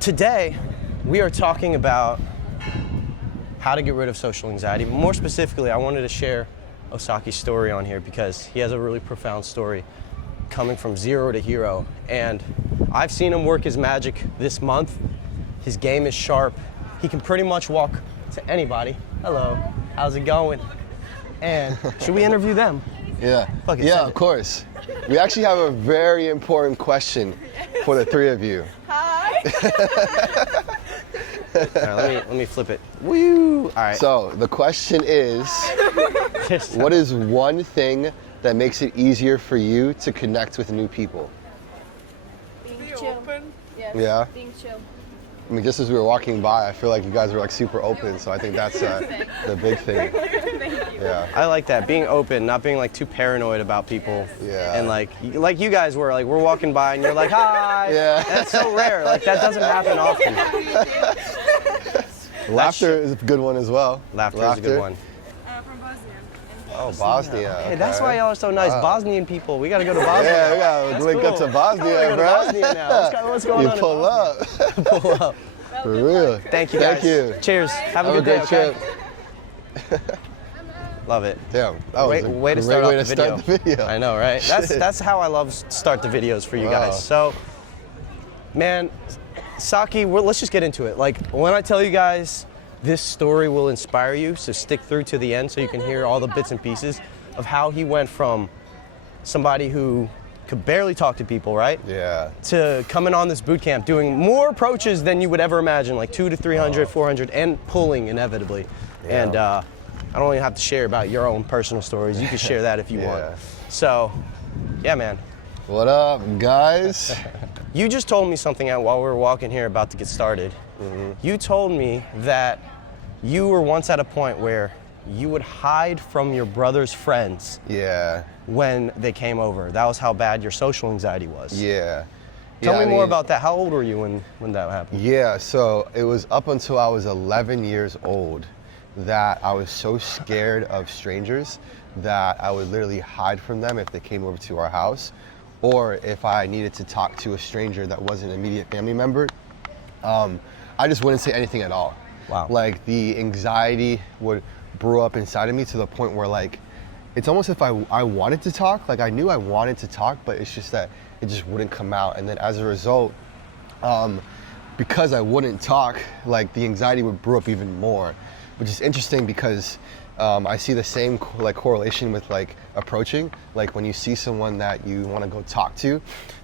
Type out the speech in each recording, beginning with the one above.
Today, we are talking about how to get rid of social anxiety. But more specifically, I wanted to share Osaki's story on here because he has a really profound story coming from zero to hero. And I've seen him work his magic this month. His game is sharp. He can pretty much walk to anybody. Hello, how's it going? And should we interview them? Yeah, of course. We actually have a very important question for the three of you. Hi. All right, let me flip it. Woo! All right. So the question is, what is one thing that makes it easier for you to connect with new people? Being open. Yes. Yeah? Being chill. I mean, just as we were walking by, I feel like you guys were like super open, so I think that's the big thing. Thank you. Yeah. I like that, being open, not being like too paranoid about people. Yeah. And like you guys were, like we're walking by and you're like, hi. Yeah. That's so rare. Like that doesn't happen often. Laughter is a good one as well. Laughter is a good one. From Bosnia. Oh, Bosnia. Hey, that's why y'all are so nice. Wow. Bosnian people. We gotta go to Bosnia. Yeah, we gotta That's link up cool. to Bosnia, I wanna go bro. to Bosnia now. What's going You on? pull up. Pull up. For real. Thank you guys. Thank you. Cheers. Have a Have good day. a great Okay? trip. Love it. Damn, that was a Way to great start way off to the start the video. I know, right? That's how I love start the videos for you Wow. guys. So, man, Saki, let's just get into it. Like when I tell you guys, this story will inspire you. So stick through to the end so you can hear all the bits and pieces of how he went from somebody who could barely talk to people, right? Yeah. To coming on this boot camp, doing more approaches than you would ever imagine, like 200 to 300, 400, and pulling inevitably. Yeah. And I don't even have to share about your own personal stories. You can share that if you Yeah. want. So, yeah, man. What up, guys? You just told me something while we were walking here about to get started. Mm-hmm. You told me that you were once at a point where you would hide from your brother's friends Yeah. when they came over. That was how bad your social anxiety was. Yeah. Tell Yeah, me I more mean, about that. How old were you when that happened? Yeah, so it was up until I was 11 years old that I was so scared of strangers that I would literally hide from them if they came over to our house, or if I needed to talk to a stranger that wasn't an immediate family member, I just wouldn't say anything at all. Wow. Like the anxiety would brew up inside of me to the point where like, it's almost if I wanted to talk, like I knew I wanted to talk, but it's just that it just wouldn't come out. And then as a result, because I wouldn't talk, like the anxiety would brew up even more, which is interesting because I see the same correlation with like approaching. Like when you see someone that you want to go talk to,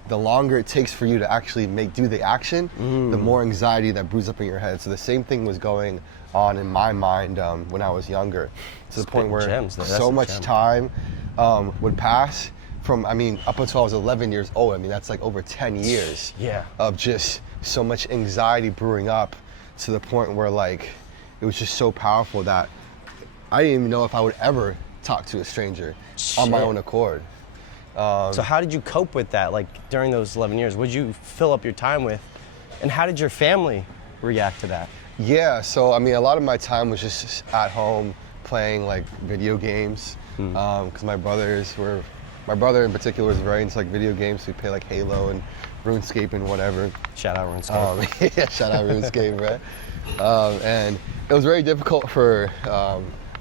the longer it takes for you to actually do the action, the more anxiety that brews up in your head. So the same thing was going on in my mind when I was younger, to the point where so much time would pass from, up until I was 11 years old. That's like over 10 years of just so much anxiety brewing up to the point where like, it was just so powerful that I didn't even know if I would ever talk to a stranger on my own accord. So how did you cope with that? Like during those 11 years, what did you fill up your time with? And how did your family react to that? Yeah, so a lot of my time was just at home playing like video games, because my brother in particular was very into like video games. So we play like Halo and RuneScape and whatever. Shout out RuneScape. Yeah, shout out RuneScape, right? And it was very difficult for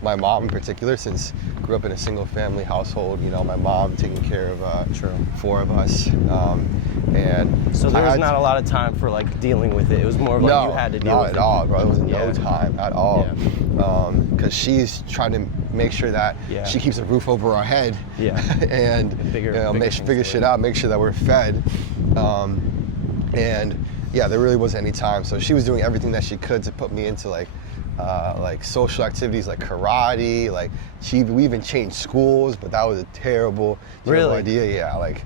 my mom in particular, since I grew up in a single family household, my mom taking care of 4 of us. And so there was not a lot of time for like dealing with it. It was more of like you had to deal with it. Not at all, bro. There was no time at all. Because she's trying to make sure that she keeps a roof over our head. Yeah. And figure shit out, make sure that we're fed. And yeah, there really wasn't any time. So she was doing everything that she could to put me into like social activities like karate. Like we even changed schools, but that was a terrible idea. Yeah, like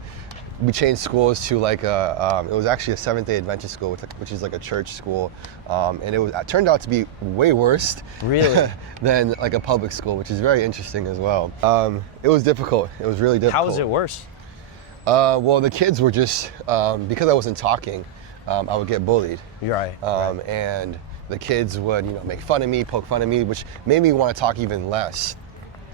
we changed schools to like it was actually a Seventh-day Adventist school, which is like a church school, and it turned out to be way worse than like a public school, which is very interesting as well. It was difficult. It was really difficult. How was it worse? Well, the kids were just because I wasn't talking, I would get bullied. You're right. And the kids would, make fun of me, poke fun of me, which made me want to talk even less.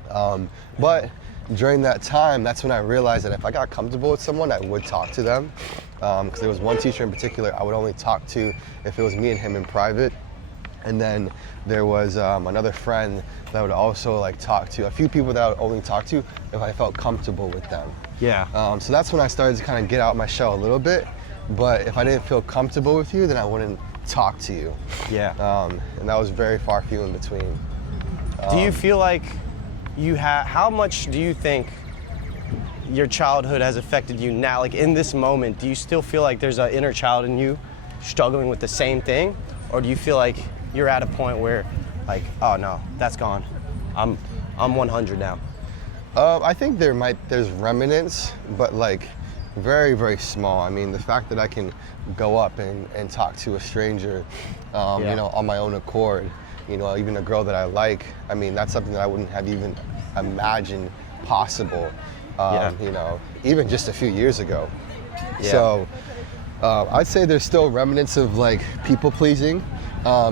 But during that time, that's when I realized that if I got comfortable with someone, I would talk to them. Because there was one teacher in particular I would only talk to if it was me and him in private. And then there was another friend that I would also like talk to, a few people that I would only talk to if I felt comfortable with them. Yeah. So that's when I started to kind of get out my shell a little bit. But if I didn't feel comfortable with you, then I wouldn't talk to you. Yeah. And that was very far few in between. Do you feel like how much do you think your childhood has affected you now? Like in this moment, do you still feel like there's an inner child in you struggling with the same thing? Or do you feel like you're at a point where like, oh no, that's gone. I'm 100 now. I think there's remnants, but like very, very small. I mean, the fact that I can go up and talk to a stranger, you know, on my own accord, you know, even a girl that I like, I mean, that's something that I wouldn't have even imagined possible, you know, even just a few years ago. Yeah. So I'd say there's still remnants of like people pleasing,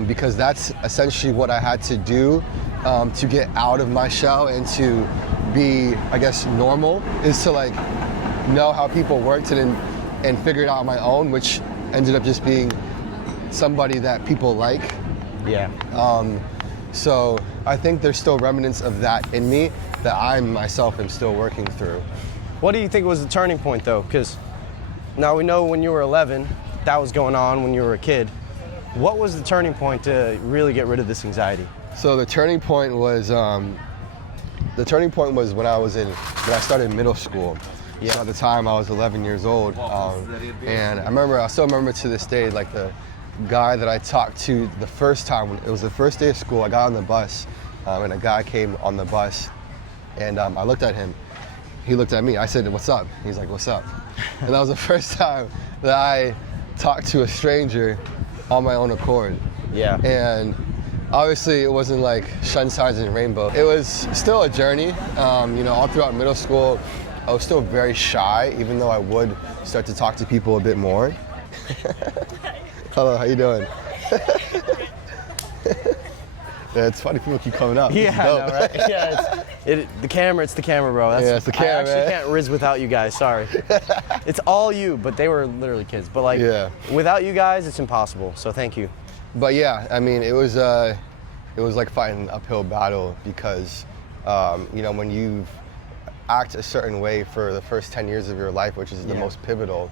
because that's essentially what I had to do to get out of my shell and to be, I guess, normal, is to like know how people worked and figure it out on my own, which ended up just being somebody that people like. Yeah. So I think there's still remnants of that in me that I myself am still working through. What do you think was the turning point though? Because now we know when you were 11, that was going on when you were a kid. What was the turning point to really get rid of this anxiety? So the turning point was when I started middle school. Yeah. So at the time I was 11 years old, and I still remember to this day, like the guy that I talked to the first time, it was the first day of school. I got on the bus, and a guy came on the bus, and I looked at him. He looked at me. I said, "What's up?" He's like, "What's up?" And that was the first time that I talked to a stranger on my own accord. Yeah. And obviously it wasn't like sunshines and rainbow. It was still a journey. You know, all throughout middle school, I was still very shy, even though I would start to talk to people a bit more. Hello, how you doing? Yeah, it's funny, people keep coming up. Yeah, I know, right? Yeah, it's the camera, bro. Yeah, it's the camera, I actually man. can't riz without you guys, sorry. It's all you, but they were literally kids. But like, Yeah. without you guys, it's impossible, so thank you. But yeah, I mean, it was like fighting an uphill battle because, you know, when you act a certain way for the first 10 years of your life, which is the most pivotal,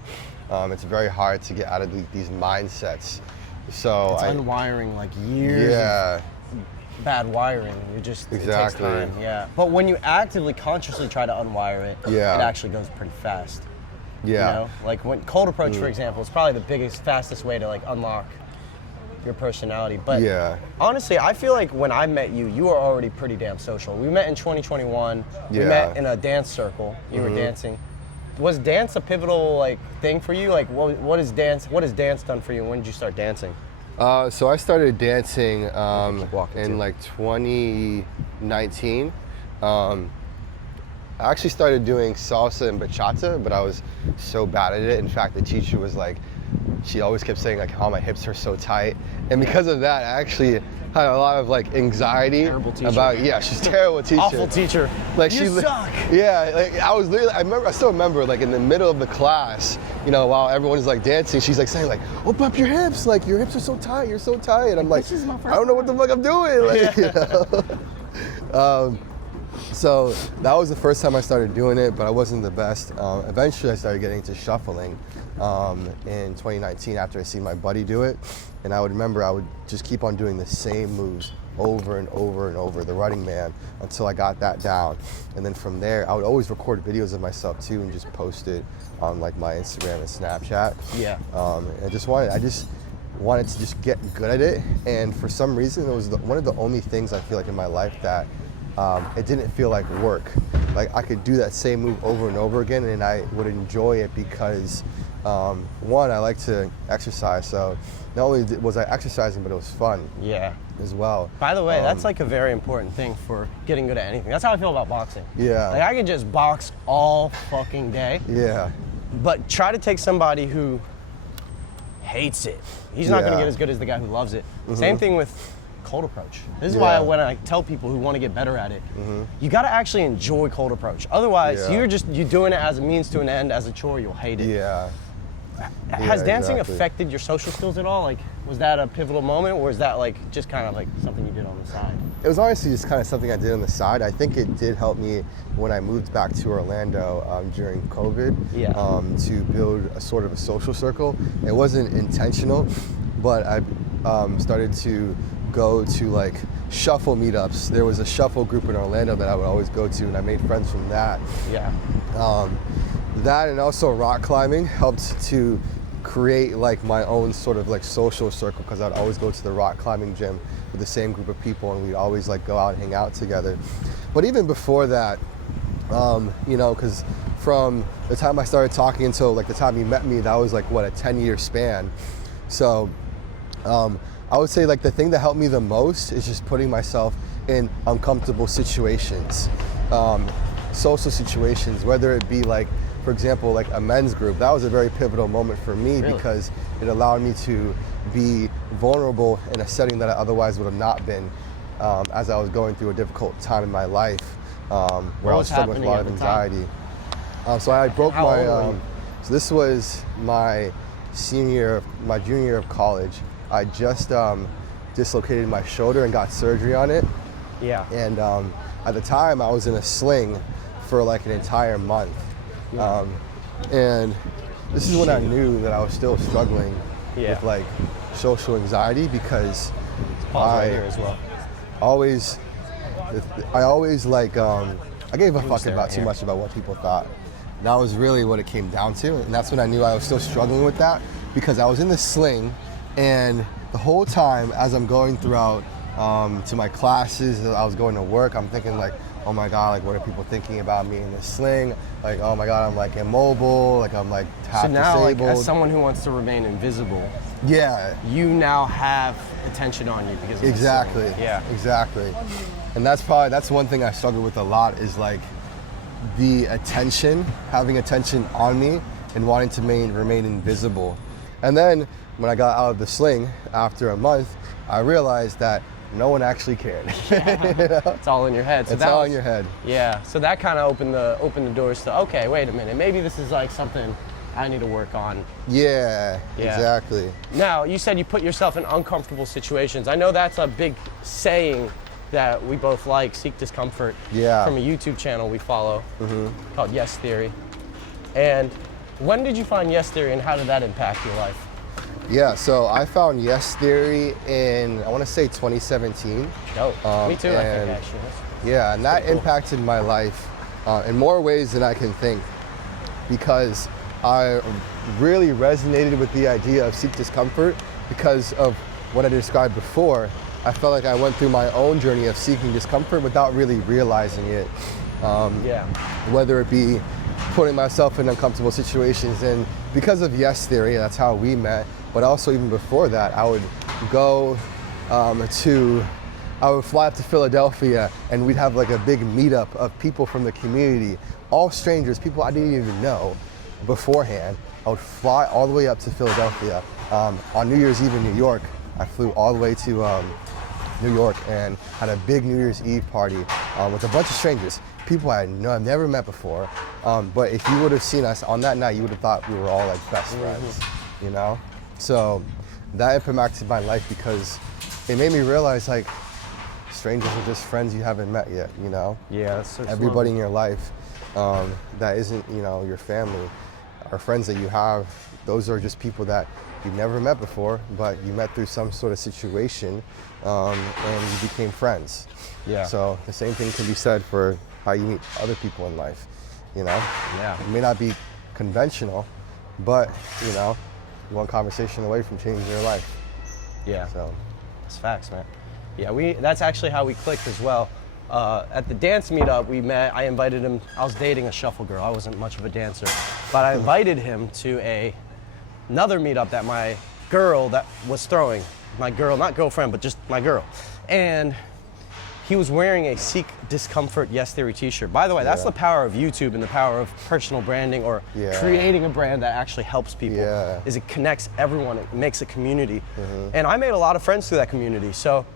it's very hard to get out of these mindsets. So It's unwiring like years Yeah. of bad wiring. You just, Exactly. It takes time, yeah. But when you actively, consciously try to unwire it, Yeah. it actually goes pretty fast. Yeah. You know? Like when cold approach, for example, is probably the fastest way to like unlock your personality. But Yeah. honestly, I feel like when I met you, you were already pretty damn social. We met in 2021. We Yeah. met in a dance circle. You were dancing. Was dance a pivotal like thing for you? Like what has dance done for you? When did you start dancing? So I started dancing Keep walking, in too. like 2019. I actually started doing salsa and bachata, but I was so bad at it. In fact, the teacher was like, she always kept saying like how my hips are so tight. And because of that, I actually had a lot of like anxiety Terrible teacher. about, yeah, she's a terrible teacher. Awful teacher. Like you suck. Yeah, like I was literally, I still remember like in the middle of the class, you know, while everyone is like dancing, she's like saying like, open up your hips, like your hips are so tight, you're so tight. And I'm like, I don't know what the fuck I'm doing. Like, you know? So that was the first time I started doing it, but I wasn't the best. Eventually I started getting into shuffling in 2019 after I seen my buddy do it. And I would remember I would just keep on doing the same moves over and over and over, the running man, until I got that down. And then from there, I would always record videos of myself too and just post it on like my Instagram and Snapchat. Yeah. I just wanted to just get good at it. And for some reason, it was one of the only things I feel like in my life that it didn't feel like work. Like I could do that same move over and over again and I would enjoy it because one, I like to exercise, so not only was I exercising, but it was fun Yeah. as well. By the way, that's like a very important thing for getting good at anything. That's how I feel about boxing. Yeah. Like I could just box all fucking day, Yeah, but try to take somebody who hates it. He's not gonna Yeah. get as good as the guy who loves it. Same thing with cold approach. This is why when I tell people who want to get better at it, you got to actually enjoy cold approach. Otherwise, you're doing it as a means to an end, as a chore, you'll hate it. Yeah. Has dancing affected your social skills at all? Like, was that a pivotal moment, or is that like just kind of like something you did on the side? It was honestly just kind of something I did on the side. I think it did help me when I moved back to Orlando during COVID to build a sort of a social circle. It wasn't intentional, but I started to go to like shuffle meetups. There was a shuffle group in Orlando that I would always go to, and I made friends from that. Yeah. That and also rock climbing helped to create like my own sort of like social circle, because I'd always go to the rock climbing gym with the same group of people, and we'd always like go out and hang out together. But even before that, you know, because from the time I started talking until like the time you met me, that was like what, a 10-year span. So I would say like the thing that helped me the most is just putting myself in uncomfortable situations, social situations, whether it be like, for example, like a men's group. That was a very pivotal moment for me because it allowed me to be vulnerable in a setting that I otherwise would have not been, as I was going through a difficult time in my life, where I was struggling with a lot of anxiety. So I broke my, so this was my junior year of college. I just dislocated my shoulder and got surgery on it. Yeah. And at the time I was in a sling for like an entire month. And this is when I knew that I was still struggling with like social anxiety, because I always like, I gave a fuck about too much about what people thought. That was really what it came down to. And that's when I knew I was still struggling with that, because I was in the sling, and the whole time as I'm going throughout to my classes, as I was going to work, I'm thinking like, oh my God, like what are people thinking about me in this sling? Like, oh my God, I'm like immobile, like I'm like half disabled. So now, like, as someone who wants to remain invisible, you now have attention on you because of exactly. This sling. Yeah, exactly. And that's one thing I struggle with a lot, is like the attention, having attention on me and wanting to remain invisible. And then when I got out of the sling after a month, I realized that no one actually cared. You know? It's all in your head. So it's all in your head. Yeah. So that kind of opened the doors to, okay, wait a minute, maybe this is like something I need to work on. Yeah, exactly. Now, you said you put yourself in uncomfortable situations. I know that's a big saying that we both like, Seek Discomfort, from a YouTube channel we follow called Yes Theory. And when did you find Yes Theory, and how did that impact your life? Yeah, so I found Yes Theory in, I want to say 2017. Oh, me too, I think, actually. Yeah, and that impacted my life in more ways than I can think, because I really resonated with the idea of Seek Discomfort because of what I described before. I felt like I went through my own journey of seeking discomfort without really realizing it. Whether it be putting myself in uncomfortable situations, and because of Yes Theory, that's how we met. But also even before that, I would go I would fly up to Philadelphia, and we'd have like a big meetup of people from the community, all strangers, people I didn't even know beforehand. I would fly all the way up to Philadelphia. On New Year's Eve in New York, I flew all the way to New York and had a big New Year's Eve party with a bunch of strangers, people I've never met before. But if you would have seen us on that night, you would have thought we were all like best friends, you know? So that impacted my life because it made me realize like strangers are just friends you haven't met yet, you know? Yeah, that's so Everybody in your life that isn't, you know, your family or friends that you have, those are just people that you've never met before, but you met through some sort of situation and you became friends. Yeah. So the same thing can be said for how you meet other people in life, you know? Yeah. It may not be conventional, but, you know, one conversation away from changing your life. Yeah. So that's facts, man. Yeah, that's actually how we clicked as well. At the dance meetup we met, I invited him. I was dating a shuffle girl. I wasn't much of a dancer, but I invited him to another meetup that my girl that was throwing. My girl, not girlfriend, but just my girl. And he was wearing a Seek Discomfort Yes Theory t-shirt. By the way, that's the power of YouTube and the power of personal branding or creating a brand that actually helps people. Is it connects everyone, it makes a community. And I made a lot of friends through that community. So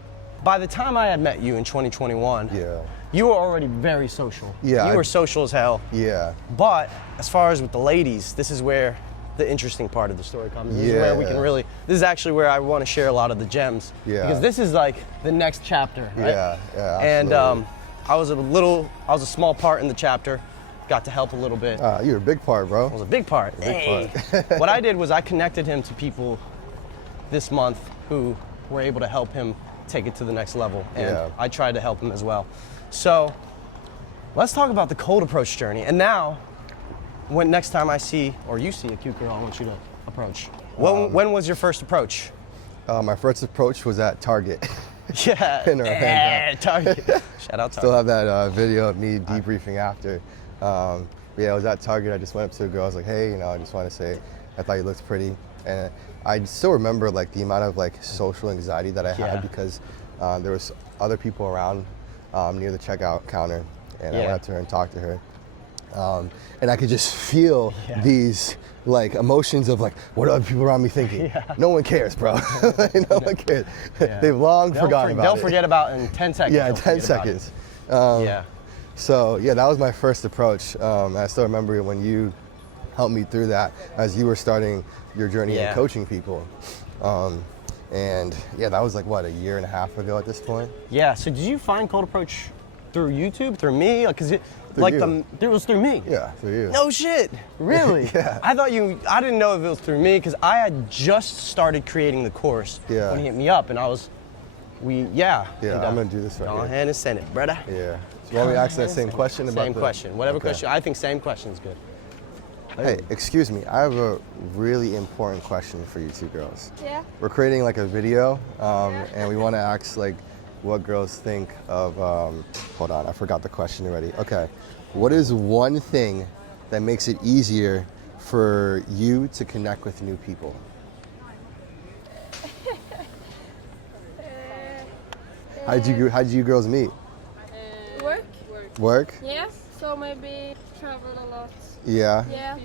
by the time I had met you in 2021, Yeah. you were already very social. Yeah, You were social as hell. Yeah. But as far as with the ladies, this is where the interesting part of the story comes. This is where we can Yeah. really, this is actually where I want to share a lot of the gems. Yeah. Because this is like the next chapter, right? Yeah, And absolutely. I was a small part in the chapter, got to help a little bit. You're a big part, bro. It was a big part. Big part. What I did was I connected him to people this month who were able to help him take it to the next level. And Yeah. I tried to help him as well. So let's talk about the cold approach journey. And now, when next time I see, or you see a cute girl, I want you to approach. When was your first approach? My first approach was at Target. Yeah, In our hangout. Target. Shout out Target. Still have that video of me debriefing after. But yeah, I was at Target. I just went up to a girl. I was like, hey, I just want to say, I thought you looked pretty. And I still remember like the amount of like social anxiety that I Yeah. had because there was other people around near the checkout counter, and I Yeah. went up to her and talked to her. And I could just feel these like emotions of like, what are other people around me thinking? Yeah. No one cares, bro. No one cares. Yeah. They've long forgotten about They'll it. forget about it in 10 seconds. Yeah, they'll 10 forget about it. seconds. Yeah. So yeah, that was my first approach. And I still remember when you helped me through that as you were starting your journey in Yeah. coaching people. And yeah, that was like what, a year and a half ago at this point? Yeah. So did you find cold approach through YouTube, through me? Because it was through me. Yeah, for you. No shit. Really? Yeah. I didn't know if it was through me because I had just started creating the course Yeah. when he hit me up, and Yeah, And, I'm gonna do this right Go here. ahead and send it, brother. Yeah. So you want me to ask that same question about Same the- question. Whatever Okay. question. I think same question is good. Hey, excuse me. I have a really important question for you two girls. Yeah. We're creating like a video, and we want to ask like what girls think of. Hold on, I forgot the question already. Okay, what is one thing that makes it easier for you to connect with new people? How did you girls meet? Work? Work? Yes. So maybe travel a lot. Yeah. Yeah.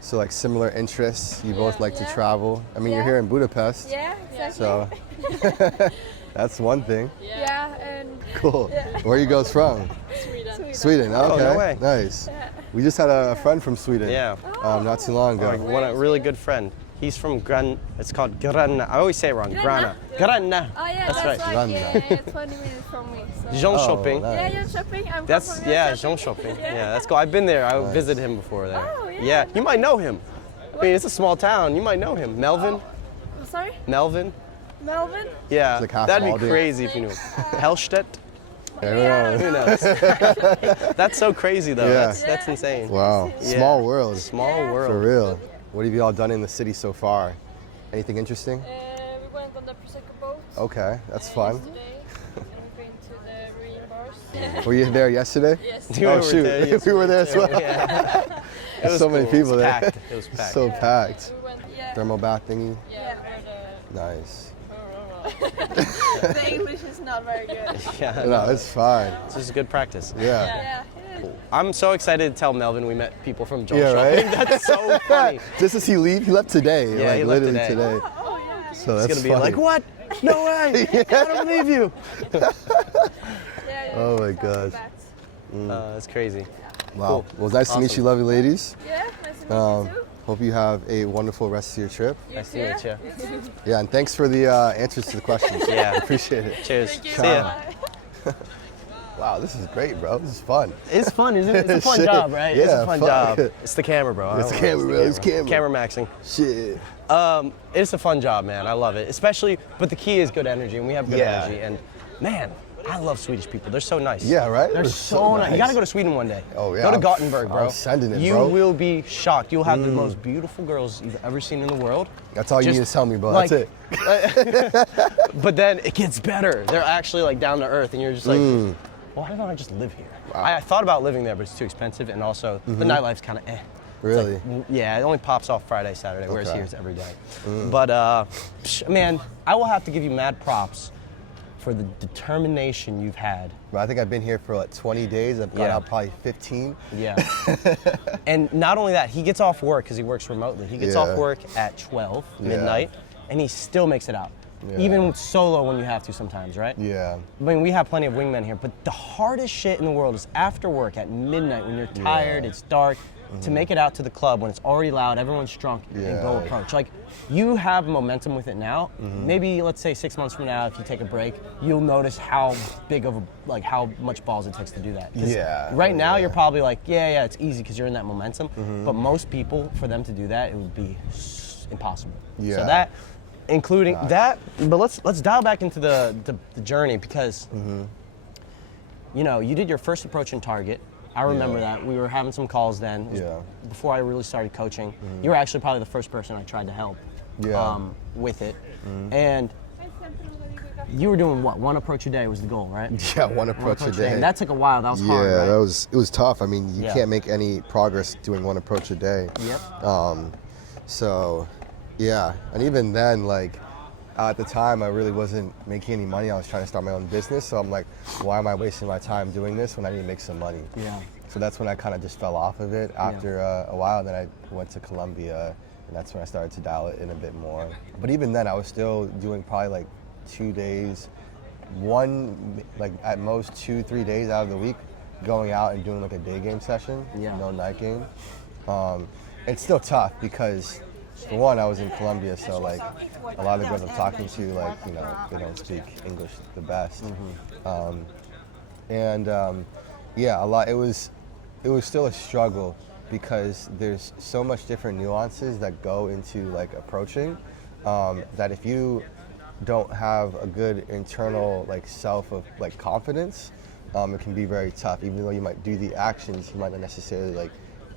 So like similar interests. You both like to Yeah. travel. I mean, you're Yeah. here in Budapest. Yeah, exactly. So that's one thing. Yeah, and Cool. Where are you girls from? Sweden. Sweden. Oh, Okay. no way. Nice. We just had a friend from Sweden. Yeah. Not too long ago. A really good friend. He's from It's called Grana. I always say it wrong. Grana. Grana. Oh yeah, That's that's, right. like Randa. 20 minutes from me. So. Jönköping. nice. Yeah, you're shopping. I'm That's from Jönköping. Yeah, that's cool. I've been there. I visited him before there. Oh, yeah. Yeah, you might know him. I mean, it's a small town. You might know him. Melvin. Sorry, Melvin. Melvin. Yeah, It's like half that'd be Maldives. crazy if you knew him. Hellstedt. Yeah. Who knows? That's so crazy though. Yeah. That's insane. Wow. Yeah. Small world. Small Yeah. world. For real. What have you all done in the city so far? Anything interesting? We went on the Prosecco boat. Okay, that's fun. Yesterday. And we've been to the marine bars. Were you there yesterday? Yes. You Oh were shoot, there, yes, we were there as well. Yeah. It was So many cool. people It was there. packed. It was packed. So packed. We went. Yeah. Thermal bath thingy. Yeah. Nice. The English is not very good. Yeah, No, it's fine. It's just good practice. Yeah. Yeah. I'm so excited to tell Melvin we met people from Joel Yeah, Shopping. right? That's so funny. Just as he left today. Yeah, like he left literally today. today. Oh yeah. So It's that's gonna be funny. like, what? No way! I don't believe you. Yeah. Oh my sounds gosh. bad. That's crazy. Wow. Cool. Well, it's nice to meet Awesome. you, lovely ladies. Yeah. Nice to meet you too. Hope you have a wonderful rest of your trip. Nice to meet you. Yeah, and thanks for the answers to the questions. Yeah. Appreciate it. Cheers. Thank you. See ya. Bye. Wow, this is great, bro. This is fun. It's fun, isn't it? It's a fun Shit. job, right? It's Yeah, a fun fuck. job. It's the camera, bro. I It's don't the know. camera, bro. It's camera. Camera maxing. Shit. It's a fun job, man. I love it. Especially, but the key is good energy, and we have good Yeah. energy. And man, I love Swedish people. They're so nice. Yeah, right? They're They're so so nice. You nice. gotta go to Sweden one day. Oh, yeah. Go to I'm- Gothenburg, bro. I'm sending it, you bro. will be shocked. You'll have the most beautiful girls you've ever seen in the world. That's all you Just need to tell me, bro. like- That's it. But then it gets better. They're actually like down to earth, and you're just like, why don't I just live here? I thought about living there, but it's too expensive, and also the nightlife's kind of eh. Really? Yeah, it only pops off Friday, Saturday, whereas Okay. here it's every day. But man, I will have to give you mad props for the determination you've had. But I think I've been here for like 20 days. I've got Yeah. out probably 15. Yeah. And not only that, he gets off work because he works remotely. He gets Yeah. off work at 12 Yeah. midnight, and he still makes it out. even solo when you have to sometimes, right? Yeah. I mean, we have plenty of wingmen here, but the hardest shit in the world is after work at midnight when you're tired, it's dark, to make it out to the club when it's already loud, everyone's drunk, and go approach. Like, you have momentum with it now. Maybe, let's say 6 months from now, if you take a break, you'll notice how big of how much balls it takes to do that. 'Cause right now, you're probably like, yeah, it's easy because you're in that momentum. But most people, for them to do that, it would be impossible. Yeah. So that, including that, but let's dial back into the journey because, you know, you did your first approach in Target. I remember that. We were having some calls then. It was before I really started coaching. You were actually probably the first person I tried to help with it. And you were doing what? One approach a day was the goal, right? Yeah, one approach a day. And that took a while. That was hard, right? Yeah, it was tough. I mean, you can't make any progress doing one approach a day. Yep. So, yeah, and even then, like, at the time, I really wasn't making any money. I was trying to start my own business, so I'm like, why am I wasting my time doing this when I need to make some money? Yeah. So that's when I kind of just fell off of it after a while. Then I went to Colombia, and that's when I started to dial it in a bit more. But even then, I was still doing probably like 2 days, like at most 2-3 days out of the week, going out and doing like a day game session, no night game. It's still tough because, for one, I was in Colombia, so like a lot of the girls I'm talking to, like, you know, they don't speak English the best. Yeah, a lot. It was still a struggle because there's so much different nuances that go into like approaching that if you don't have a good internal like self of like confidence, it can be very tough. Even though you might do the actions, you might not necessarily like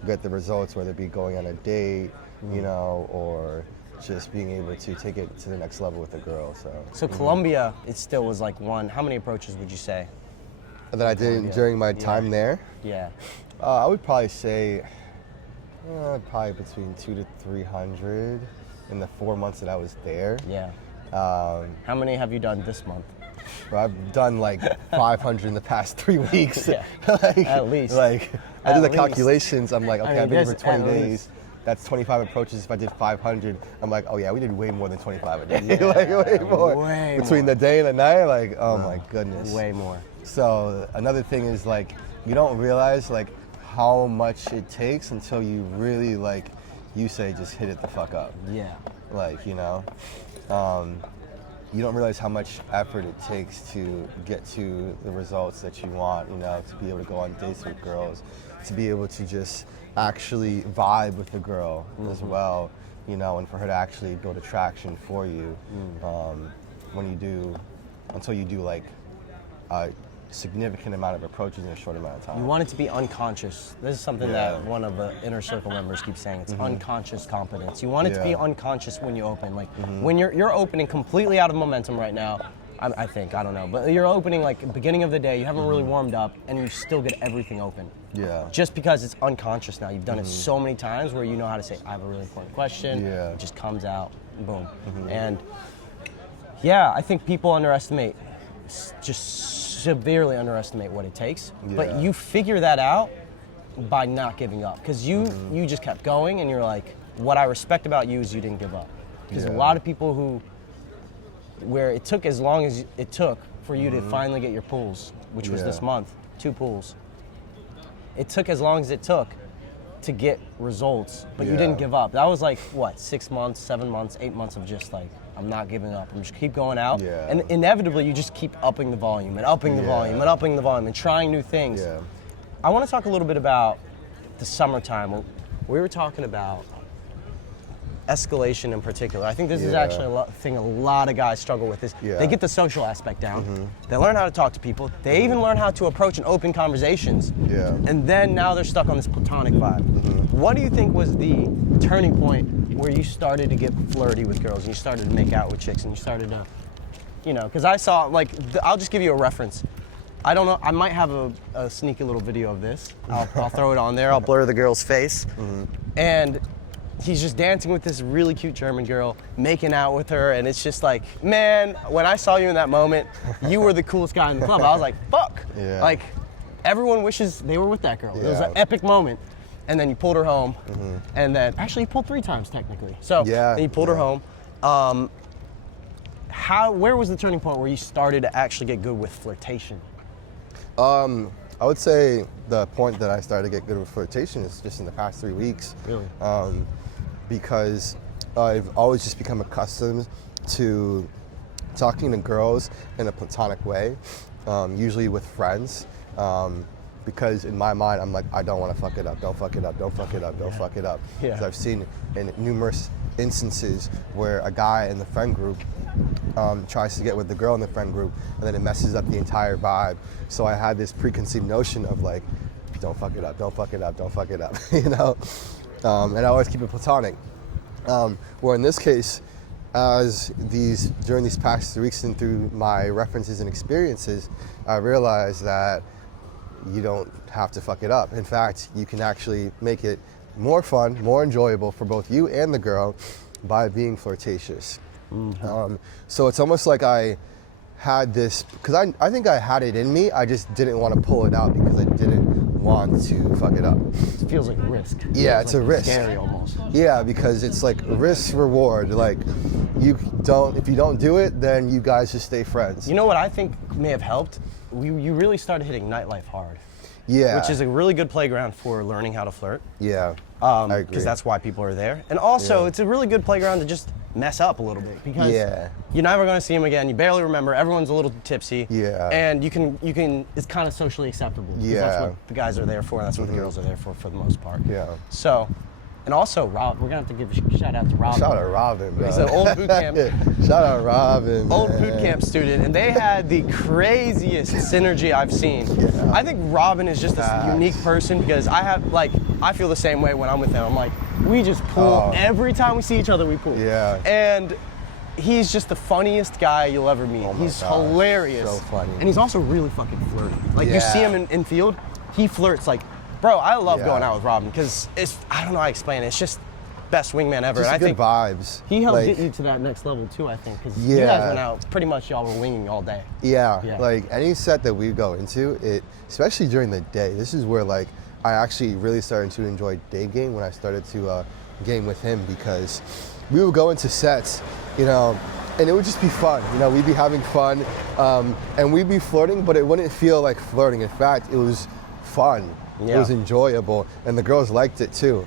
get the results, whether it be going on a date, you know, or just being able to take it to the next level with a girl. So Colombia, it still was like how many approaches would you say? That I did during my time there? Yeah. I would probably say probably between 200 to 300 in the 4 months that I was there. Yeah. How many have you done this month? Well, I've done like 500 in the past 3 weeks. Like, at least. Like, I did the calculations. I'm like, okay, I've been here for 20 days. Least. That's 25 approaches. If I did 500, I'm like, oh yeah, we did way more than 25 a day. Like, way more. Way Between the day and the night, like, oh my goodness. Way more. So another thing is like, you don't realize like how much it takes until you really like, you say just hit it the fuck up. Yeah. Like, you know, you don't realize how much effort it takes to get to the results that you want, you know, to be able to go on dates with girls, to be able to just actually vibe with the girl as well, you know, and for her to actually build attraction for you until you do like a significant amount of approaches in a short amount of time. You want it to be unconscious. This is something that one of the inner circle members keeps saying. It's unconscious competence. You want it to be unconscious when you open. Like when you're opening completely out of momentum right now, I think, I don't know, but you're opening like beginning of the day, you haven't really warmed up, and you still get everything open. Yeah. Just because it's unconscious now. You've done it so many times where you know how to say, I have a really important question. It just comes out, boom. And yeah, I think people underestimate, just severely underestimate what it takes. But you figure that out by not giving up. Because you just kept going, and you're like, what I respect about you is you didn't give up. Because a lot of people where it took as long as it took for you to finally get your pools, which was this month, 2 pools. It took as long as it took to get results, but you didn't give up. That was like, what, 6 months, 7 months, 8 months of just like, I'm not giving up. I'm just keep going out. And inevitably, you just keep upping the volume and upping the volume and upping the volume and trying new things. I want to talk a little bit about the summertime. We were talking about escalation in particular. I think this is actually a thing a lot of guys struggle with is they get the social aspect down. They learn how to talk to people. They even learn how to approach and open conversations. And then now they're stuck on this platonic vibe. What do you think was the turning point where you started to get flirty with girls and you started to make out with chicks and you started to, you know, because I saw, like, I'll just give you a reference. I don't know, I might have a sneaky little video of this. I'll throw it on there. I'll blur the girl's face. And he's just dancing with this really cute German girl, making out with her, and it's just like, man, when I saw you in that moment, you were the coolest guy in the club. I was like, fuck. Like, everyone wishes they were with that girl. It was an epic moment. And then you pulled her home, and then, actually you pulled 3 times technically. So, then you pulled her home. where was the turning point where you started to actually get good with flirtation? I would say the point that I started to get good with flirtation is just in the past 3 weeks. Really? Because I've always just become accustomed to talking to girls in a platonic way, usually with friends. Because in my mind, I'm like, I don't want to fuck it up. Don't fuck it up. Don't fuck it up. Don't fuck it up. Yeah. Because I've seen in numerous instances where a guy in the friend group tries to get with the girl in the friend group, and then it messes up the entire vibe. So I had this preconceived notion of like, don't fuck it up, don't fuck it up, don't fuck it up, you know? And I always keep it platonic. Where in this case, during these past 3 weeks and through my references and experiences, I realized that you don't have to fuck it up. In fact, you can actually make it more fun, more enjoyable for both you and the girl by being flirtatious. So it's almost like I had this, because I think I had it in me, I just didn't want to pull it out because I didn't want to fuck it up. It feels like a risk. Yeah, it's like a risk. Scary almost. Yeah, because it's like risk reward. Like if you don't do it, then you guys just stay friends. You know what I think may have helped? You really started hitting nightlife hard. Yeah. Which is a really good playground for learning how to flirt. Yeah. I agree. Because that's why people are there. And also, it's a really good playground to just mess up a little bit. Because you're never going to see him again. You barely remember. Everyone's a little tipsy. Yeah. And you can. It's kind of socially acceptable. Yeah. That's what the guys are there for, and that's what the girls are there for the most part. Yeah. So, and also, Rob, we're going to have to give a shout out to Robin. Shout out Robin, bro. He's an old Bootcamp. Shout out Robin, Old man. Bootcamp student, and they had the craziest synergy I've seen. Yeah. I think Robin is just a unique person because I feel the same way when I'm with him. I'm like, we just pull every time we see each other, we pull. Yeah. And he's just the funniest guy you'll ever meet. He's hilarious. So funny. And he's also really fucking flirty. Like you see him in field, he flirts like, bro, I love going out with Robin because I don't know how to explain it. It's just best wingman ever. Just and I good think vibes. he helped like, get you to that next level too, I think, because you guys went out, pretty much y'all were winging all day. Yeah, like any set that we go into, especially during the day, this is where like I actually really started to enjoy day game when I started to game with him because we would go into sets, you know, and it would just be fun. You know, we'd be having fun and we'd be flirting, but it wouldn't feel like flirting. In fact, it was fun. It was enjoyable, and the girls liked it too.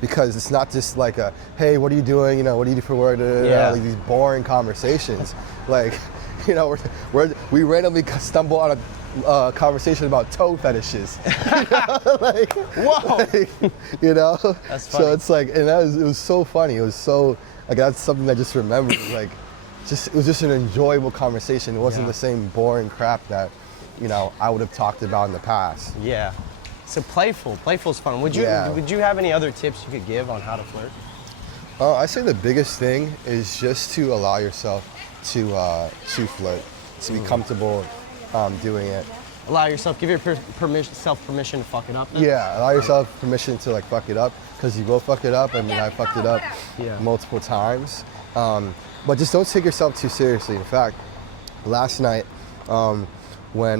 Because it's not just like a, hey, what are you doing? You know, what do you do for work? Like these boring conversations. Like, you know, we randomly stumble on a conversation about toe fetishes. Like, whoa! Like, you know? That's funny. So it's like, and it was so funny. It was so, like, that's something I just remembered. Like, it was just an enjoyable conversation. It wasn't the same boring crap that, you know, I would have talked about in the past. Yeah. So playful's fun. Would you have any other tips you could give on how to flirt? I say the biggest thing is just to allow yourself to flirt, to be comfortable doing it. Allow yourself, give your self permission to fuck it up. Then? Yeah, allow yourself permission to like fuck it up, because you will fuck it up. I mean, I fucked it up multiple times. But just don't take yourself too seriously. In fact, last night when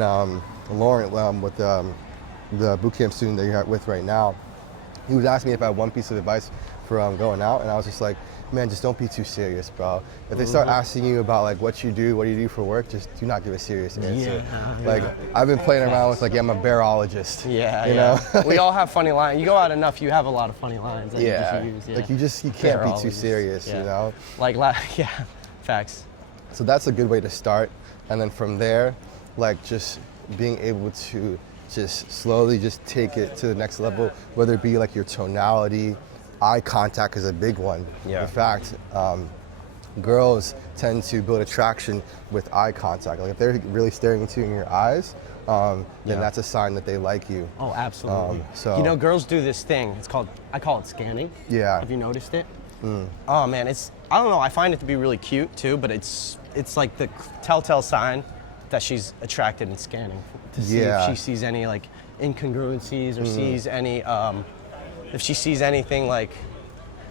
Lauren with the bootcamp student that you're with right now, he was asking me if I had one piece of advice for going out, and I was just like, man, just don't be too serious, bro. If they start asking you about like what do you do for work, just do not give a serious answer. Like I've been playing around with like, I'm a barologist. You know? We all have funny lines. You go out enough, you have a lot of funny lines that you just use. Like you can't be too serious, you know? Like facts. So that's a good way to start, and then from there, like just being able to just slowly just take it to the next level, whether it be like your tonality, eye contact is a big one. In fact, girls tend to build attraction with eye contact. Like if they're really staring into you in your eyes, then that's a sign that they like you. Oh, absolutely. So you know, girls do this thing. I call it scanning. Yeah. Have you noticed it? Oh man, I don't know. I find it to be really cute too, but it's like the telltale sign that she's attracted and scanning to see if she sees any like incongruencies or sees any if she sees anything like,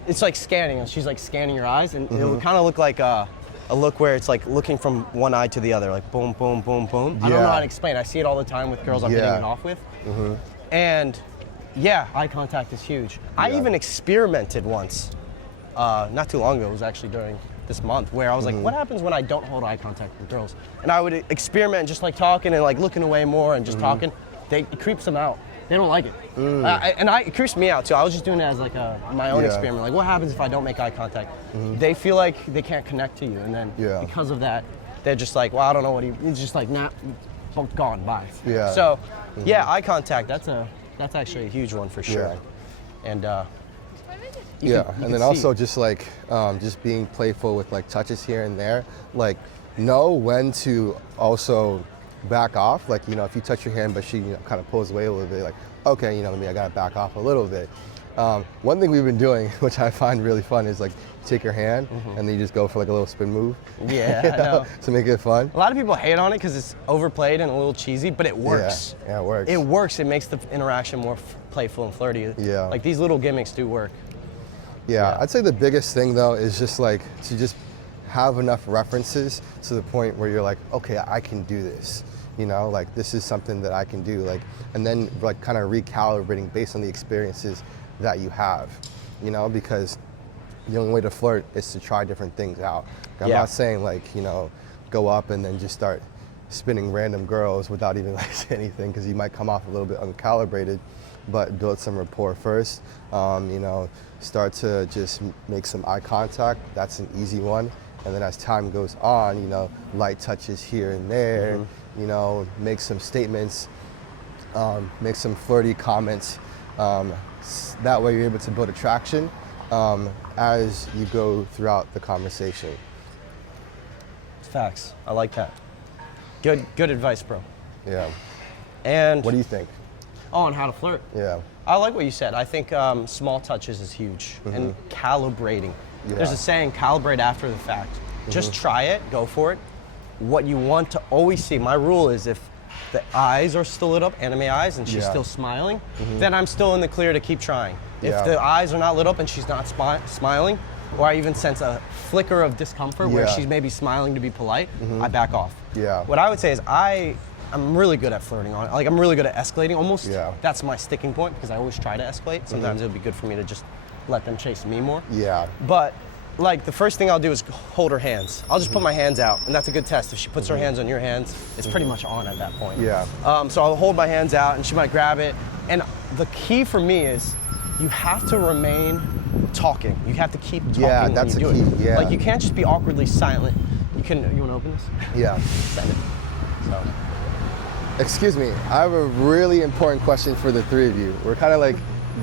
it's like scanning. She's like scanning your eyes, and it'll kind of look like a look where it's like looking from one eye to the other, like boom, boom, boom, boom. I don't know how to explain. I see it all the time with girls I'm hitting it off with, and eye contact is huge. I even experimented once, not too long ago. It was actually during this month where I was like, what happens when I don't hold eye contact with girls? And I would experiment and just like talking and like looking away more and just talking. It creeps them out. They don't like it. It creeps me out too. I was just doing it as like my own experiment. Like, what happens if I don't make eye contact? They feel like they can't connect to you, and then because of that, they're just like, well, I don't know what he's just like, nah, gone, bye. Yeah. So, eye contact. That's actually a huge one for sure. Yeah. And and can then see. also just like just being playful with like touches here and there. Like, know when to also back off. Like, you know, if you touch your hand but she kind of pulls away a little bit, like, okay, you know, maybe I gotta back off a little bit. One thing we've been doing, which I find really fun, is like take your hand and then you just go for like a little spin move. Yeah, I know. To make it fun. A lot of people hate on it because it's overplayed and a little cheesy, but it works. Yeah, it works. It works. It makes the interaction more playful and flirty. Yeah. Like these little gimmicks do work. Yeah, I'd say the biggest thing though is just like to just have enough references to the point where you're like, okay, I can do this. You know, like this is something that I can do. Like, and then like kind of recalibrating based on the experiences that you have. You know, because the only way to flirt is to try different things out. I'm not saying like, you know, go up and then just start spinning random girls without even like saying anything, because you might come off a little bit uncalibrated. But build some rapport first. You know, start to just make some eye contact. That's an easy one. And then as time goes on, you know, light touches here and there. You know, make some statements, make some flirty comments. That way you're able to build attraction as you go throughout the conversation. Facts. I like that. Good advice, bro. Yeah. And What do you think? on how to flirt. Yeah. I like what you said. I think small touches is huge, and calibrating. There's a saying, calibrate after the fact. Just try it, go for it. What you want to always see, my rule is if the eyes are still lit up, anime eyes, and she's still smiling, then I'm still in the clear to keep trying. If the eyes are not lit up and she's not smiling, or I even sense a flicker of discomfort where she's maybe smiling to be polite, I back off. Yeah. What I would say is I'm really good at flirting on it. Like I'm really good at escalating almost. Yeah. That's my sticking point because I always try to escalate. Sometimes it would be good for me to just let them chase me more. Yeah. But like the first thing I'll do is hold her hands. I'll just put my hands out, and that's a good test. If she puts her hands on your hands, it's pretty much on at that point. Yeah. So I'll hold my hands out, and she might grab it. And the key for me is you have to remain talking. You have to keep talking when you do it. Yeah. Like you can't just be awkwardly silent. You want to open this? Yeah. Send it. So. Excuse me, I have a really important question for the three of you. We're kind of like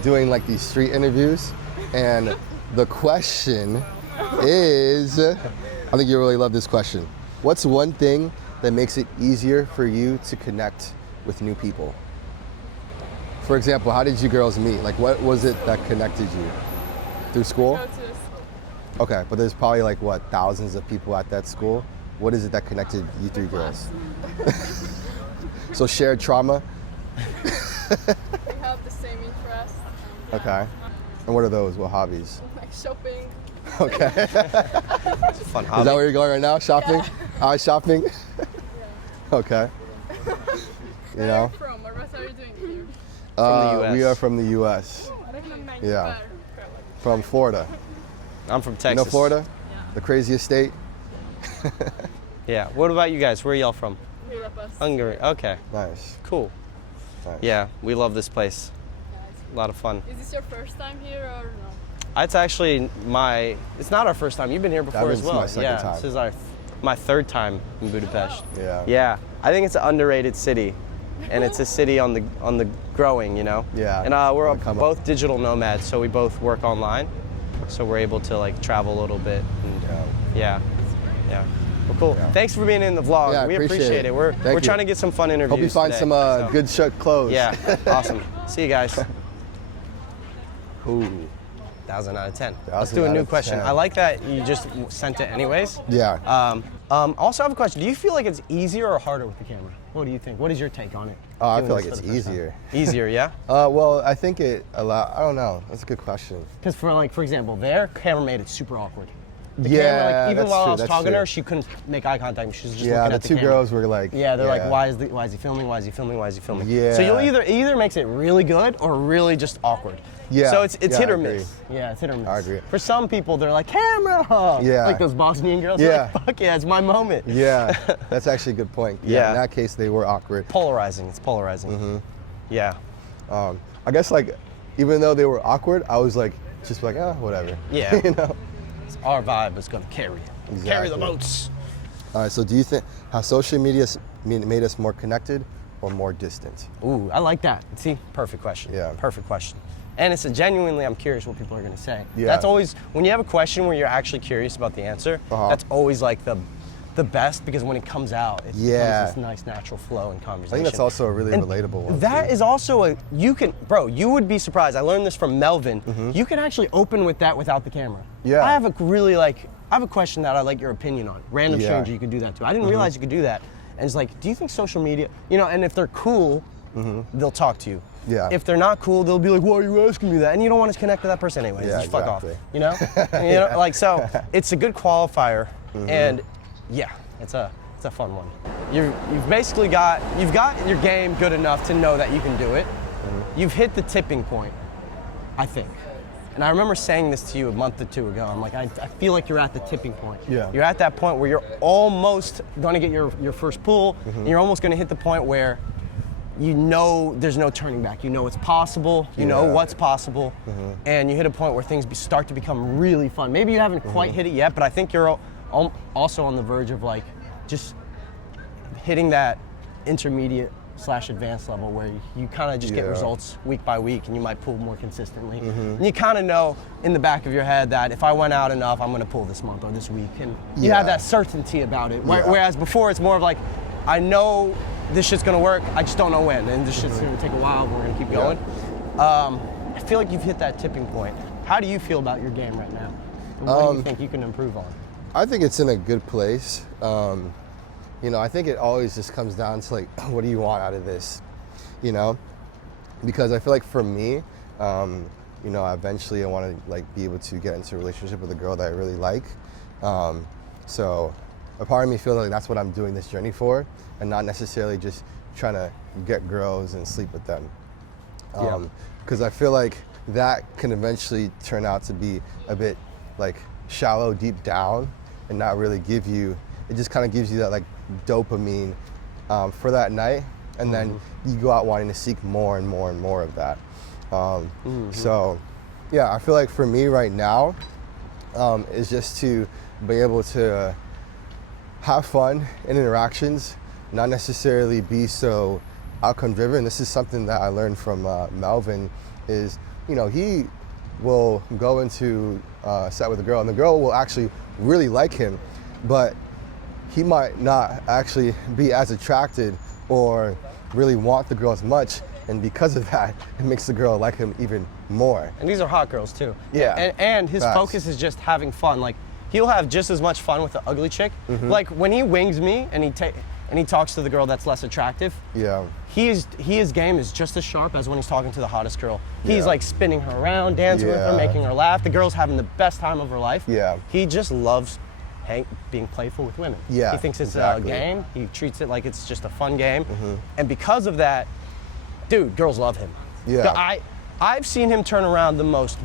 doing like these street interviews, and the question is, I think you'll really love this question. What's one thing that makes it easier for you to connect with new people? For example, how did you girls meet? Like what was it that connected you? Through school? Go to school. Okay, but there's probably like what, thousands of people at that school? What is it that connected you three girls? So shared trauma? We have the same interests. Okay. And what are those? What hobbies? Like shopping. Okay. It's a fun hobby. Is that where you're going right now? Shopping? Eye shopping? Okay. You Where are know? you from, or what are you doing here? From the US. We are from the US. Yeah. From Florida. I'm from You Texas. know Florida? The craziest state? Yeah. What about you guys? Where are y'all from? Budapest. Hungary. Okay. Nice. Cool. Nice. Yeah, we love this place. A lot of fun. Is this your first time here or no? It's actually it's not our first time. You've been here before as This is well. my second Yeah, time. this is my third time in Budapest. Yeah. Yeah, I think it's an underrated city, and it's a city on the growing, you know. Yeah, And we're on the come up. both digital nomads, so we both work online, so we're able to like travel a little bit. And, yeah. Well, cool. Yeah. Thanks for being in the vlog. Yeah, I we appreciate it. We're Thank you. trying to get some fun interviews. Hope you find today, some so. good shirt clothes. Yeah, awesome. See you guys. Cool. 1,000 out of 10. Let's 1,000 do a out new of question. 10. I like that you just sent it anyways. Yeah. Also, I have a question. Do you feel like it's easier or harder with the camera? What do you think? What is your take on it? I Doing feel like this it's for the first time. easier. Easier, yeah? Well, I think I don't know. That's a good question. Because for example, their camera made it super awkward. the Yeah, camera. Like, even that's while true, I was that's talking to true. her, she couldn't make eye contact. She was just Yeah, looking the at the two camera. girls were like, Yeah, they're like, why is he filming? Why is he filming? Why is he filming? Yeah. So you'll either makes it really good or really just awkward. Yeah. So it's Yeah, hit I or agree. miss. Yeah, it's hit or miss. I agree. For some people, they're like, camera. Yeah. Like those Bosnian girls. Yeah. They're like, fuck yeah, it's my moment. Yeah, that's actually a good point. Yeah, Yeah. in that case, they were awkward. Polarizing. It's polarizing. Mm-hmm. Yeah. I guess like, even though they were awkward, I was like, just like, whatever. Yeah. You know? Our vibe is gonna carry the boats. All right, so do you think, has social media made us more connected or more distant? Ooh, I like that. See, perfect question. Yeah. Perfect question. And it's a genuinely, I'm curious what people are gonna say. Yeah. That's always, when you have a question where you're actually curious about the answer, that's always like the best, because when it comes out, it becomes this nice natural flow in conversation. I think that's also a really relatable one. That too. is also you would be surprised. I learned this from Melvin. You can actually open with that without the camera. Yeah. I have a question that I'd like your opinion on. Random stranger, you could do that too. I didn't realize you could do that. And it's like, do you think social media, and if they're cool, they'll talk to you. Yeah. If they're not cool, they'll be like, why are you asking me that? And you don't want to connect to that person anyways. Yeah, Just fuck off. exactly. So it's a good qualifier. And yeah, it's a fun one. You've basically got your game good enough to know that you can do it. You've hit the tipping point, I think. And I remember saying this to you a month or two ago. I'm like, I feel like you're at the tipping point. Yeah. You're at that point where you're almost going to get your first pull, and you're almost going to hit the point where you know there's no turning back. You know it's possible. You know what's possible. And you hit a point where things start to become really fun. Maybe you haven't quite hit it yet, but I think you're also on the verge of like just hitting that intermediate/advanced level where you kind of just get results week by week, and you might pull more consistently. And you kind of know in the back of your head that if I went out enough, I'm going to pull this month or this week, and you have that certainty about it. Whereas before, it's more of like, I know this shit's going to work, I just don't know when, and this shit's going to take a while, but we're going to keep going. I feel like you've hit that tipping point. How do you feel about your game right now? And what do you think you can improve on? I think it's in a good place. I think it always just comes down to like, what do you want out of this? Because I feel like for me, eventually I want to like be able to get into a relationship with a girl that I really like. So a part of me feels like that's what I'm doing this journey for, and not necessarily just trying to get girls and sleep with them. Because I feel like that can eventually turn out to be a bit like shallow deep down, and not really give you, it just kind of gives you that like dopamine for that night, and then you go out wanting to seek more and more and more of that. So yeah, I feel like for me right now is just to be able to have fun in interactions, not necessarily be so outcome driven. This is something that I learned from Melvin, is he will go into a set with a girl, and the girl will actually really like him, but he might not actually be as attracted or really want the girl as much, and because of that, it makes the girl like him even more. And these are hot girls too. Yeah. And his Facts. focus is just having fun. Like, he'll have just as much fun with the ugly chick. Like when he wings me and he talks to the girl that's less attractive. Yeah. His game is just as sharp as when he's talking to the hottest girl. He's like spinning her around, dancing with her, making her laugh. The girl's having the best time of her life. Yeah. He just loves being playful with women. Yeah, He thinks it's exactly. a game. He treats it like it's just a fun game. And because of that, dude, girls love him. Yeah. I've seen him turn around the most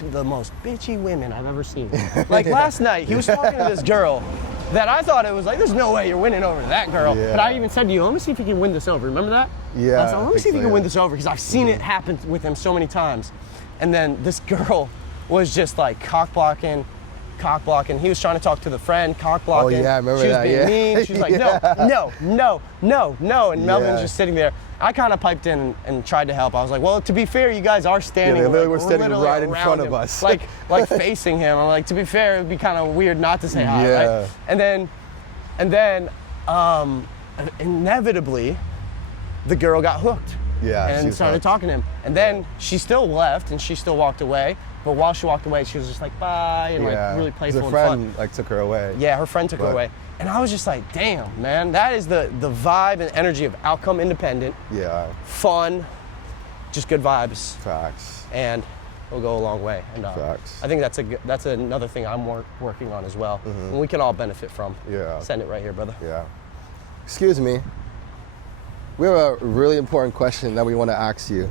bitchy women I've ever seen. Like last night, he was talking to this girl that I thought it was like, there's no way you're winning over that girl. Yeah. But I even said to you, let me see if he can win this over. Remember that? Yeah, I was like, let me I see if he think can so, win yeah. this over, because I've seen it happen with him so many times. And then this girl was just like cock blocking. He was trying to talk to the friend, cock blocking. Oh yeah, I remember she was that. being mean. She was like, no. And Melvin's Yeah. just sitting there. I kind of piped in and tried to help. I was like, well, to be fair, you guys are standing. they literally like, were standing literally right in around front of him, us. like facing him. I'm like, to be fair, it'd be kind of weird not to say hi, Yeah. right? And then, inevitably, the girl got hooked. Yeah, she And was started hooked. talking to him. And then she still left and she still walked away. But while she walked away, she was just like, bye, and like really playful The and friend fun. like took her away. Yeah, her friend took her But- away. And I was just like, damn, man, that is the vibe and energy of outcome independent, Yeah. fun, just good vibes. Facts. And will go a long way. And Facts. I think that's another thing I'm working on as well. And we can all benefit from. Yeah. Send it right here, brother. Yeah. Excuse me. We have a really important question that we want to ask you.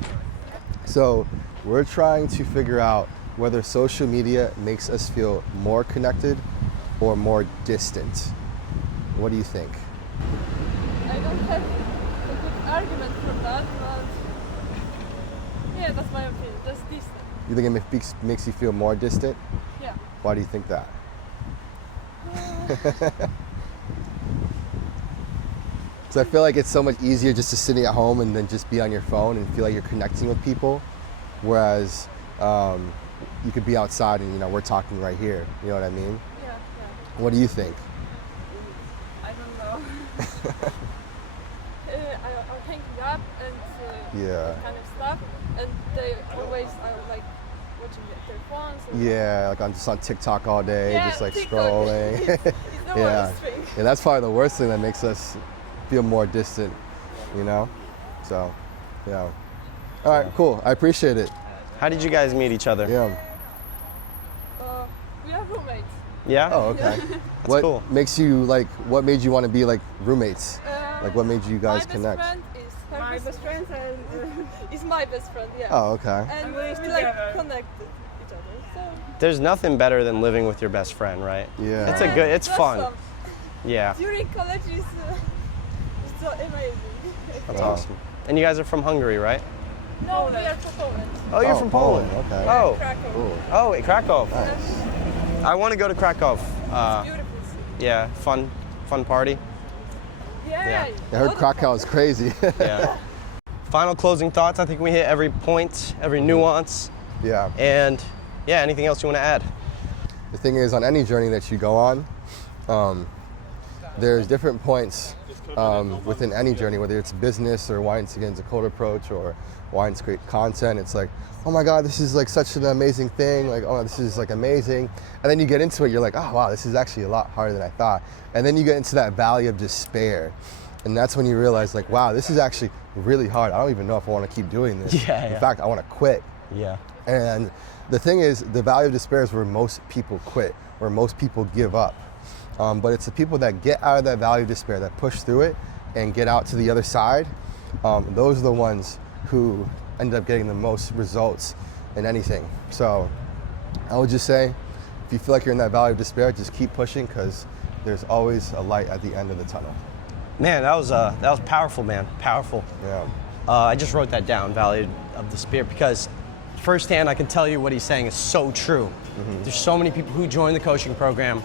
So we're trying to figure out whether social media makes us feel more connected or more distant. What do you think? I don't have a good argument for that, but yeah, that's my opinion. Just distant. You think it makes you feel more distant? Yeah. Why do you think that? So I feel like it's so much easier just to sitting at home and then just be on your phone and feel like you're connecting with people, whereas you could be outside and we're talking right here. You know what I mean? Yeah. What do you think? I don't know. I'm hanging up and Yeah. kind of stuff, and they always are like watching their phones. And Yeah, like I'm just on TikTok all day, Yeah, just like TikTok. scrolling. It's the Yeah. worst thing. Yeah, that's probably the worst thing that makes us feel more distant, So, yeah. All right, cool. I appreciate it. How did you guys meet each other? Yeah. We are roommates. Yeah? Oh, okay. What cool. makes you what made you want to be like roommates? Like what made you guys my connect? Best friend is her My best best friend and is my best friend. Yeah. Oh, okay. And we we live like together. connected each other. So There's nothing better than living with your best friend, right? Yeah. It's that's fun. some- Yeah, During college is so amazing. that's awesome. And you guys are from Hungary, right? No, we are from Poland. Oh, you're Oh, from Poland, Poland. okay. Oh, Krakow. Cool. oh, in Krakow. Nice. I want to go to Krakow. Beautiful city. Yeah, fun party. Yeah. I heard Krakow is crazy. Yeah. Final closing thoughts. I think we hit every point, every nuance, Yeah. and yeah. Anything else you want to add? The thing is, on any journey that you go on, there's different points within any journey, whether it's business or wanting to get into cold approach or wanting to create content. It's like, oh my God, this is like such an amazing thing. Like, oh, this is like amazing. And then you get into it, you're like, oh wow, this is actually a lot harder than I thought. And then you get into that valley of despair. And that's when you realize like, wow, this is actually really hard. I don't even know if I want to keep doing this. Yeah, In yeah. fact, I want to quit. Yeah. And the thing is, the valley of despair is where most people quit, where most people give up. But it's the people that get out of that valley of despair, that push through it and get out to the other side. Those are the ones who end up getting the most results in anything. So I would just say, if you feel like you're in that valley of despair, just keep pushing, because there's always a light at the end of the tunnel. Man, that was powerful, man. Powerful. Yeah. I just wrote that down, Valley of Despair, because firsthand I can tell you what he's saying is so true. There's so many people who join the coaching program,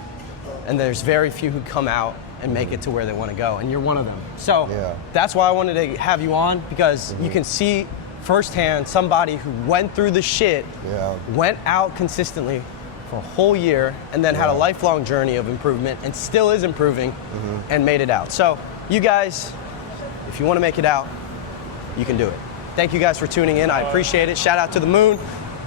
and there's very few who come out and make it to where they want to go, and you're one of them. So Yeah. that's why I wanted to have you on, because you can see firsthand somebody who went through the shit, Yeah. went out consistently for a whole year, and then had a Yeah. lifelong journey of improvement and still is improving and made it out. So you guys, if you want to make it out, you can do it. Thank you guys for tuning in. I appreciate it. Shout out to the moon,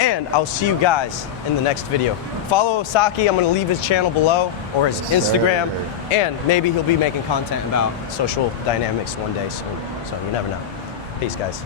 and I'll see you guys in the next video. Follow Osaki. I'm going to leave his channel below, or his Instagram, and maybe he'll be making content about social dynamics one day soon. So you never know. Peace, guys.